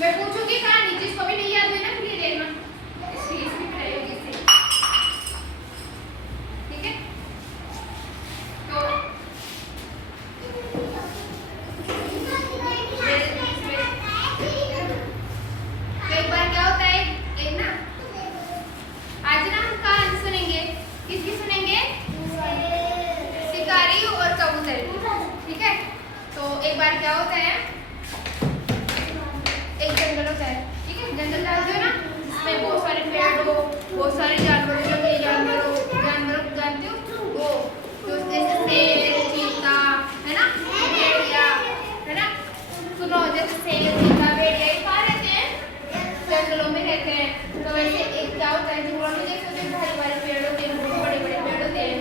मैं पूछूंगी कहानी, जिसको भी नहीं याद हुई ना फिर ये देखना, इसकी पढ़ाई होगी इससे, ठीक है। तो एक बार क्या होता है, एक ना आज ना हम कहानी सुनेंगे, किसकी सुनेंगे, शिकारी और कबूतर की, ठीक है। तो एक बार क्या होता है, एक जंगल होता है, ठीक है, जंगल जानते हो ना, जिसमें बहुत सारे पेड़ हो, बहुत सारे जानवर, जंगली जानवर हो, जानवर जानते हो वो, तो जैसे शेर, चीता, है ना, भेड़िया, है ना, सुनो, जैसे शेर, चीता, भेड़िया ये कहाँ रहते हैं, जंगलों में रहते हैं। तो वैसे एक क्या होता है, जंगलों में जैसे होते हैं भारी भारी पेड़ होते हैं, बहुत बड़े बड़े पेड़ होते हैं,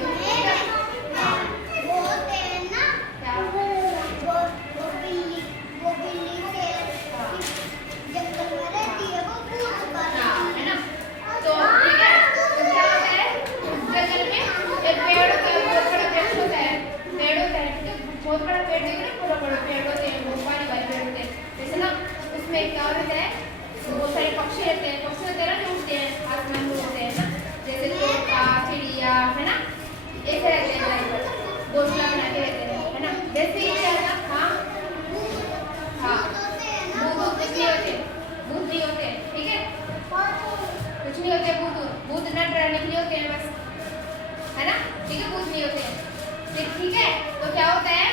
बहुत बड़ा पेड़ देखो ना, बड़ा बड़ा पेड़ होते हैं, बहुत भारी भारी पेड़ होते हैं, जैसे ना उसमें क्या होता है, बहुत सारे पक्षी रहते हैं, पक्षी होते हैं ना जो उड़ते हैं, आसमान में उड़ते हैं ना, जैसे तोता, चिड़िया, है ना, ऐसे रहते हैं लाइन पर, घोंसला बना के रहते हैं, है ना, जैसे ये क्या था, हाँ हाँ, भूत कुछ नहीं होते, भूत नहीं होते, ठीक है, कुछ नहीं होते भूत ना डराने के लिए होते हैं बस, है ना, ठीक है, भूत नहीं होते हैं, ठीक है। तो क्या होता है,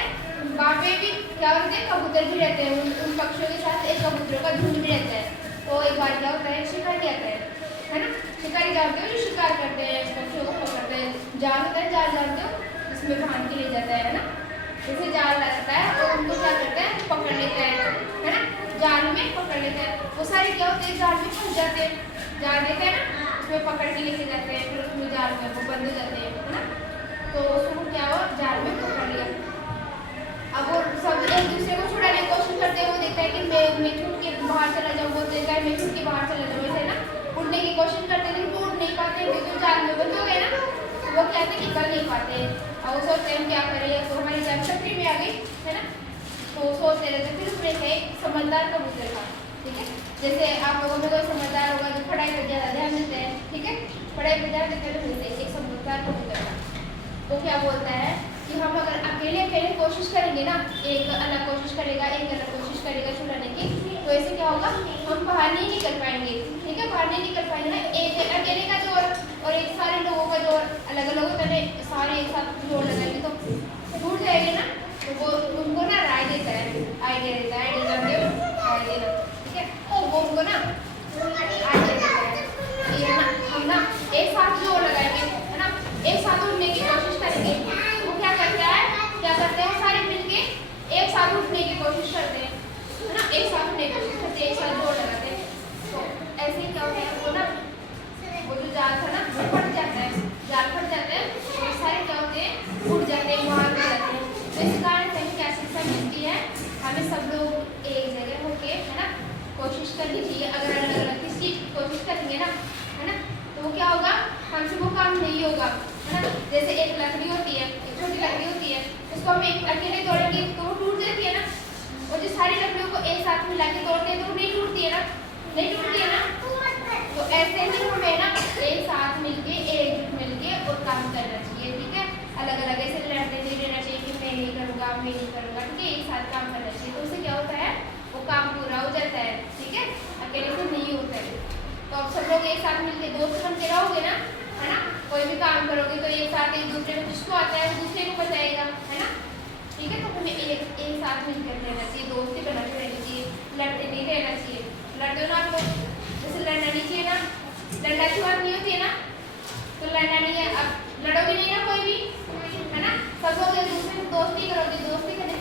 वहाँ पे भी क्या होते हैं, कबूतर भी रहते हैं, उन पक्षियों के साथ एक कबूतरों का झुंड भी रहता है। तो एक बार क्या होता है, शिकारी आता है ना, शिकारी जानते हो जो शिकार करते हैं, पक्षियों को पकड़ते हैं, जाल होता है, जाल जानते हो, इसमें बांध के ले जाता है ना, जैसे जाल रहता है और उनको क्या करता है, पकड़ लेता है ना, जाल में पकड़ लेता है, वो सारे क्या होते हैं, जाल में फंस जाते हैं, जाल देते हैं ना, उसमें पकड़ के लेके जाते हैं, फिर उसमें जाल में वो बंद हो जाते हैं, है ना, तो उसको क्या हुआ, जाल में पकड़ लिया। अब वो सब एक दूसरे को छुड़ाने की कोशिश करते हैं, वो देखता है कि मैं छूट के बाहर चला जाऊँ, वो देखता है मैं छूट के बाहर चला जाऊँ, ऐसे ना उड़ने की कोशिश करते हैं, लेकिन उड़ नहीं पाते क्योंकि जाल में बंद हो गए ना, वो क्या थे, निकल नहीं पाते, और वो सोचते हैं क्या करें, तो हमारी जान छतरी में आ गई, है ना, तो सोचते रहते, फिर उसमें से एक समझदार कबूतर था, ठीक है, जैसे आप लोगों में कोई समझदार होगा जो पढ़ाई पर ज़्यादा ध्यान देते हैं, ठीक है, पढ़ाई पर ध्यान देते हैं, एक समझदार कबूतर था, वो क्या बोलता है कि हम अगर अकेले अकेले कोशिश करेंगे ना, एक अलग कोशिश करेगा, एक अलग कोशिश करेगा छुड़ाने की, तो ऐसे क्या होगा, हम बाहर नहीं निकल पाएंगे, ठीक है, बाहर नहीं निकल पाएंगे ना, एक अकेले का जोर और एक सारे लोगों का जोर अलग अलग होता है, सारे एक साथ जोर लगाएंगे तो टूट जाएंगे ना, तो वो उनको ना राय देता है, आइडिया देता है, आइडिया जानते हो, आइडिया, ठीक है, तो वो उनको ना आइडिया देता है, ये ना हम ना एक साथ जोर लगाएंगे, है ना, एक साथ उठने की कोशिश करेंगे, वो क्या करते हैं, वो सारे मिलके एक साथ उठने की कोशिश करते हैं, है ना, एक साथ उठने की कोशिश करते हैं, एक साथ जोर लगाते हैं, तो ऐसे ही क्या होता है, वो ना वो जो जाल था ना वो फट जाता है, जाल फट जाता है, तो सारे क्या होते हैं, उड़ जाते हैं, बाहर उड़ जाते हैं। तो इस कारण से हमें क्या शिक्षा मिलती है, हमें सब लोग एक जगह होके, है ना, कोशिश करनी चाहिए, अगर अलग अलग किसी चीज़ की कोशिश करेंगे ना, है ना, तो वो क्या होगा, हमसे वो काम नहीं होगा, है ना, जैसे एक लकड़ी होती है, एक छोटी लकड़ी होती है, उसको हम एक अकेले तोड़ेंगे तो वो टूट जाती है ना, और जो सारी लकड़ियों को एक साथ मिला के तोड़ते हैं तो वो नहीं टूटती है ना, नहीं टूटती है ना, तो ऐसे ही हमें ना एक साथ मिलके, एकजुट मिलके और काम करना चाहिए, ठीक है, अलग अलग ऐसे लड़ते नहीं रहना चाहिए कि मैं नहीं करूँगा, मैं नहीं करूँगा, ठीक है, एक साथ काम करना चाहिए, तो उससे क्या होता है, वो काम पूरा हो जाता है, ठीक है, अकेले से नहीं होता है। तो अब सब लोग एक साथ मिलके दोस्त बन के रहोगे ना, है ना, कोई भी काम करोगे तो एक साथ एक दूसरे को जिसको आता है वो दूसरे को बताएगा, है ना, ठीक है, तो हमें एक साथ मिलकर रहना चाहिए, दोस्ती बना के रहनी चाहिए, लड़ते नहीं रहना चाहिए, लड़ते हो ना आप लोग, जैसे लड़ना नहीं चाहिए ना, लड़ना की बात नहीं होती है ना, तो लड़ना नहीं है, अब लड़ोगे नहीं ना कोई भी, है ना, सब लोग एक दूसरे को दोस्ती करोगे, दोस्ती करने